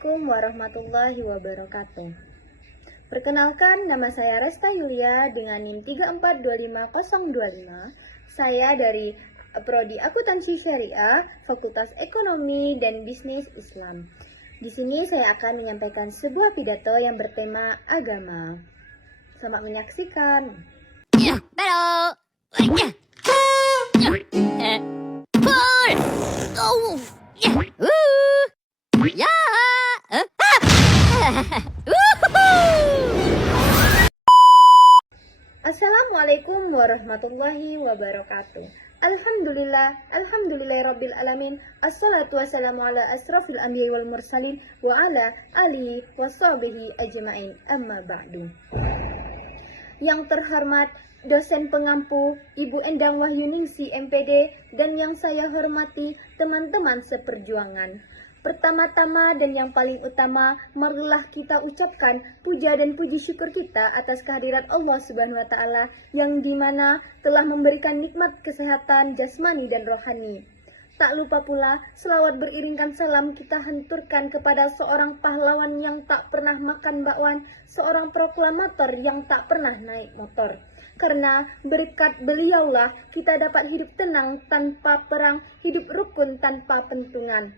Assalamualaikum warahmatullahi wabarakatuh. Perkenalkan, nama saya Resta Yulia dengan NIM 3425025. Saya dari Prodi Akuntansi Syariah, Fakultas Ekonomi dan Bisnis Islam. Di sini saya akan menyampaikan sebuah pidato yang bertema agama. Selamat menyaksikan. Assalamualaikum warahmatullahi wabarakatuh. Alhamdulillahirabbil alamin. Assalatu wassalamu ala asrofil anbiya'i wal mursalin wa ala alihi washabihi ajmain. Amma ba'du. Yang terhormat dosen pengampu Ibu Endang Wahyuningsi MPD dan yang saya hormati teman-teman seperjuangan. Pertama-tama dan yang paling utama, marilah kita ucapkan puja dan puji syukur kita atas kehadirat Allah Subhanahu wa Ta'ala yang dimana telah memberikan nikmat kesehatan jasmani dan rohani. Tak lupa pula, selawat beriringkan salam kita hanturkan kepada seorang pahlawan yang tak pernah makan bakwan, seorang proklamator yang tak pernah naik motor. Karena berkat beliaulah kita dapat hidup tenang tanpa perang, hidup rukun tanpa pentungan.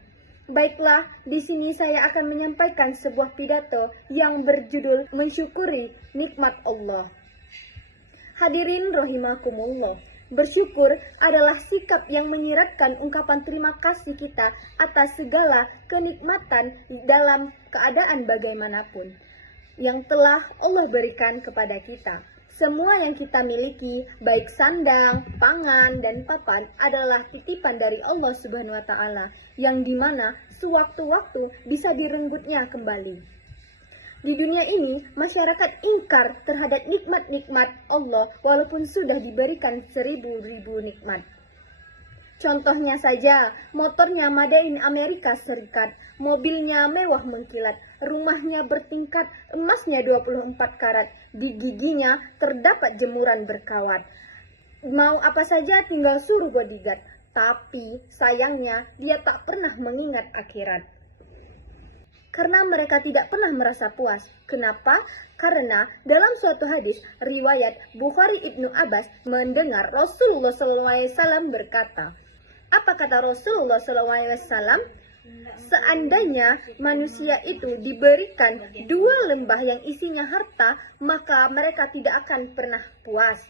Baiklah, di sini saya akan menyampaikan sebuah pidato yang berjudul mensyukuri nikmat Allah. Hadirin rahimakumullah. Bersyukur adalah sikap yang menyiratkan ungkapan terima kasih kita atas segala kenikmatan dalam keadaan bagaimanapun yang telah Allah berikan kepada kita. Semua yang kita miliki, baik sandang, pangan, dan papan adalah titipan dari Allah Subhanahu wa Ta'ala, yang dimana sewaktu-waktu bisa direnggutnya kembali. Di dunia ini, masyarakat ingkar terhadap nikmat-nikmat Allah walaupun sudah diberikan 1000-1000 nikmat. Contohnya saja, motornya made in Amerika Serikat, mobilnya mewah mengkilat, rumahnya bertingkat, emasnya 24 karat, di giginya terdapat jemuran berkawat. Mau apa saja tinggal suruh bodyguard, tapi sayangnya dia tak pernah mengingat akhirat. Karena mereka tidak pernah merasa puas. Kenapa? Karena dalam suatu hadis riwayat Bukhari Ibnu Abbas mendengar Rasulullah SAW berkata, apa kata Rasulullah SAW? Seandainya manusia itu diberikan 2 lembah yang isinya harta, maka mereka tidak akan pernah puas.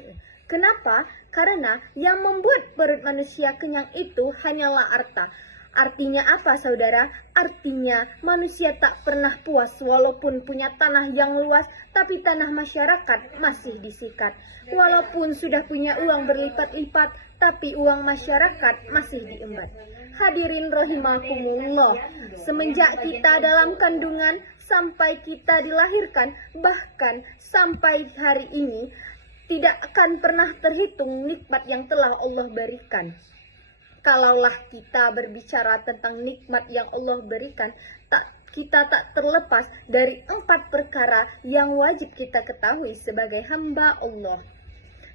Kenapa? Karena yang membuat perut manusia kenyang itu hanyalah harta. Artinya apa, saudara? Artinya manusia tak pernah puas walaupun punya tanah yang luas, tapi tanah masyarakat masih disikat. Walaupun sudah punya uang berlipat-lipat, tapi uang masyarakat masih diembat. Hadirin rahimakumullah, semenjak kita dalam kandungan sampai kita dilahirkan, bahkan sampai hari ini, tidak akan pernah terhitung nikmat yang telah Allah berikan. Kalaulah kita berbicara tentang nikmat yang Allah berikan, kita tak terlepas dari 4 perkara yang wajib kita ketahui sebagai hamba Allah.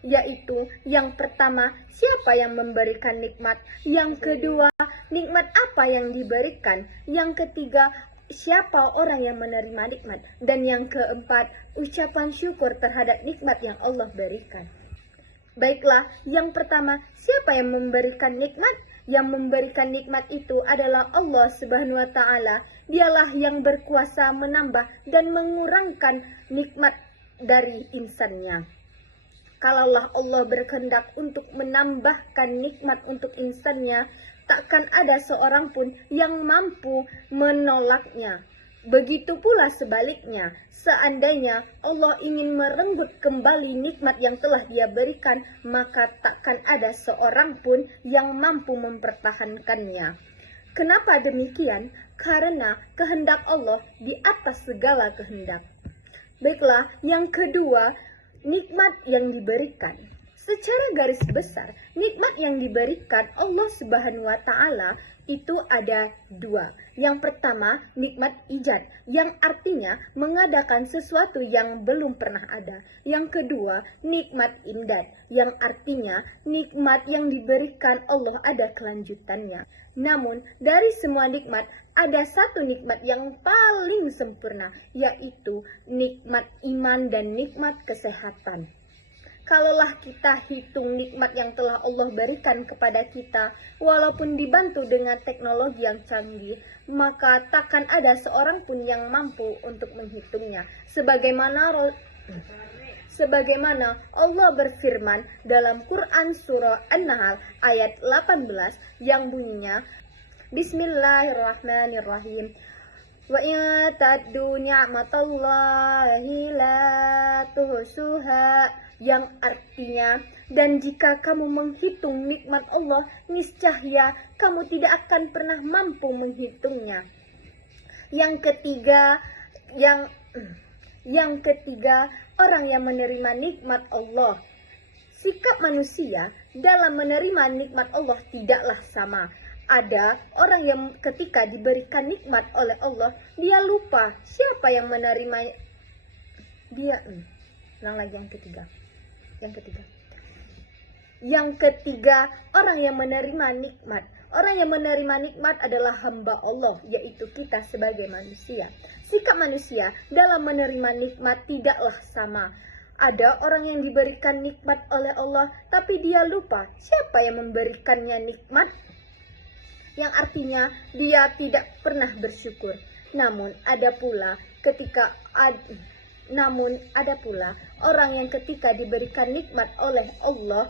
Yaitu yang pertama, siapa yang memberikan nikmat? Yang kedua, nikmat apa yang diberikan? Yang ketiga, siapa orang yang menerima nikmat? Dan yang keempat, ucapan syukur terhadap nikmat yang Allah berikan. Baiklah, yang pertama, siapa yang memberikan nikmat? Yang memberikan nikmat itu adalah Allah Subhanahu wa Ta'ala. Dialah yang berkuasa menambah dan mengurangkan nikmat dari insannya. Kalaulah Allah berkehendak untuk menambahkan nikmat untuk insannya, takkan ada seorang pun yang mampu menolaknya. Begitu pula sebaliknya, seandainya Allah ingin merenggut kembali nikmat yang telah Dia berikan, maka takkan ada seorang pun yang mampu mempertahankannya. Kenapa demikian? Karena kehendak Allah di atas segala kehendak. Baiklah, yang kedua, nikmat yang diberikan. Secara garis besar, nikmat yang diberikan Allah Subhanahu wa Ta'ala itu ada 2. Yang pertama, nikmat ijad, yang artinya mengadakan sesuatu yang belum pernah ada. Yang kedua, nikmat imdad, yang artinya nikmat yang diberikan Allah ada kelanjutannya. Namun, dari semua nikmat, ada satu nikmat yang paling sempurna, yaitu nikmat iman dan nikmat kesehatan. Kalaulah kita hitung nikmat yang telah Allah berikan kepada kita, walaupun dibantu dengan teknologi yang canggih, maka takkan ada seorang pun yang mampu untuk menghitungnya. Sebagaimana Allah berfirman dalam Quran surah An-Nahl ayat 18 yang bunyinya, Bismillahirrahmanirrahim. Wa in ta'uddu ni'matallahi la tuhsuha, yang artinya, dan jika kamu menghitung nikmat Allah, niscaya kamu tidak akan pernah mampu menghitungnya. Yang ketiga, orang yang menerima nikmat Allah. Sikap manusia dalam menerima nikmat Allah tidaklah sama. Ada orang yang ketika diberikan nikmat oleh Allah, dia lupa siapa yang menerima dia. Yang ketiga, orang yang menerima nikmat. Orang yang menerima nikmat adalah hamba Allah, yaitu kita sebagai manusia. Sikap manusia dalam menerima nikmat tidaklah sama. Ada orang yang diberikan nikmat oleh Allah, tapi dia lupa siapa yang memberikannya nikmat, yang artinya dia tidak pernah bersyukur. Namun ada pula orang yang ketika diberikan nikmat oleh Allah,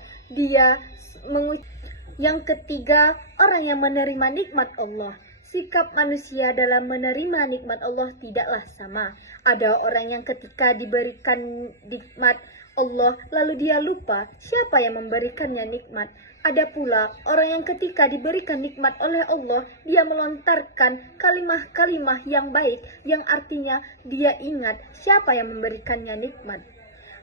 yang ketiga, orang yang menerima nikmat Allah. Sikap manusia dalam menerima nikmat Allah tidaklah sama. Ada orang yang ketika diberikan nikmat Allah, lalu dia lupa siapa yang memberikannya nikmat. Ada pula orang yang ketika diberikan nikmat oleh Allah, dia melontarkan kalimah-kalimah yang baik, yang artinya dia ingat siapa yang memberikannya nikmat.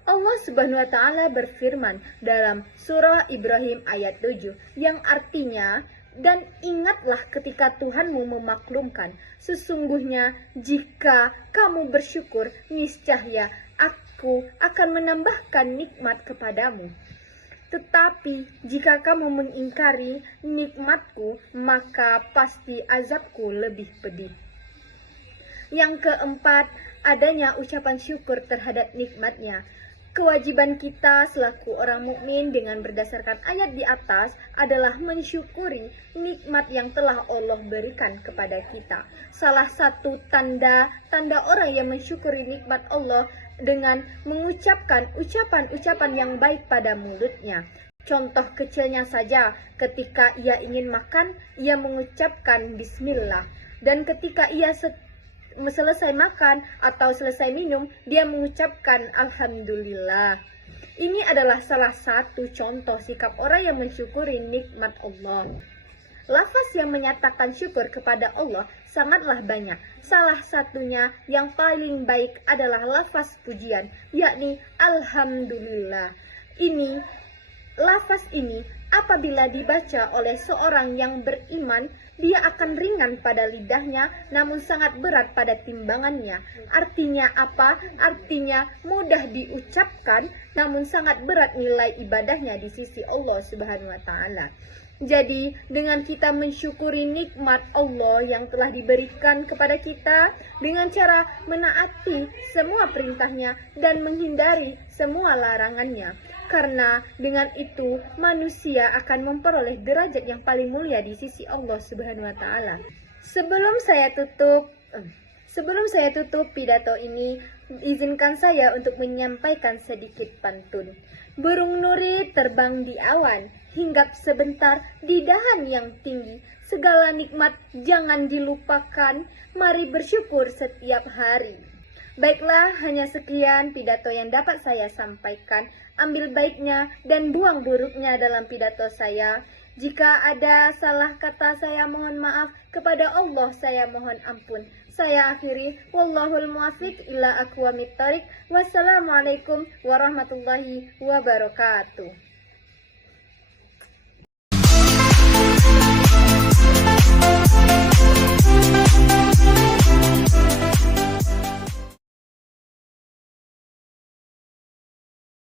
Allah Subhanahu wa Ta'ala berfirman dalam surah Ibrahim ayat 7, yang artinya, dan ingatlah ketika Tuhanmu memaklumkan, sesungguhnya jika kamu bersyukur, niscaya Aku akan menambahkan nikmat kepadamu. Tetapi jika kamu mengingkari nikmatku, maka pasti azabku lebih pedih. Yang keempat, adanya ucapan syukur terhadap nikmatnya. Kewajiban kita selaku orang mukmin dengan berdasarkan ayat di atas adalah mensyukuri nikmat yang telah Allah berikan kepada kita. Salah satu tanda orang yang mensyukuri nikmat Allah dengan mengucapkan ucapan-ucapan yang baik pada mulutnya. Contoh kecilnya saja, ketika ia ingin makan, ia mengucapkan bismillah. Dan ketika ia selesai makan atau selesai minum, dia mengucapkan alhamdulillah. Ini adalah salah satu contoh sikap orang yang mensyukuri nikmat Allah. Lafaz yang menyatakan syukur kepada Allah sangatlah banyak. Salah satunya yang paling baik adalah lafaz pujian, yakni alhamdulillah. Lafaz ini apabila dibaca oleh seorang yang beriman, dia akan ringan pada lidahnya, namun sangat berat pada timbangannya. Artinya apa? Artinya mudah diucapkan, namun sangat berat nilai ibadahnya di sisi Allah Subhanahu wa Ta'ala. Jadi, dengan kita mensyukuri nikmat Allah yang telah diberikan kepada kita, dengan cara menaati semua perintahnya dan menghindari semua larangannya. Karena dengan itu manusia akan memperoleh derajat yang paling mulia di sisi Allah Subhanahu wa Ta'ala. Sebelum saya tutup pidato ini, izinkan saya untuk menyampaikan sedikit pantun. Burung nuri terbang di awan, hinggap sebentar di dahan yang tinggi. Segala nikmat jangan dilupakan, mari bersyukur setiap hari. Baiklah, hanya sekian pidato yang dapat saya sampaikan. Ambil baiknya dan buang buruknya dalam pidato saya. Jika ada salah kata, saya mohon maaf. Kepada Allah saya mohon ampun. Saya akhiri, wallahul muwaffiq ila aqwamit thoriq. Wassalamualaikum warahmatullahi wabarakatuh.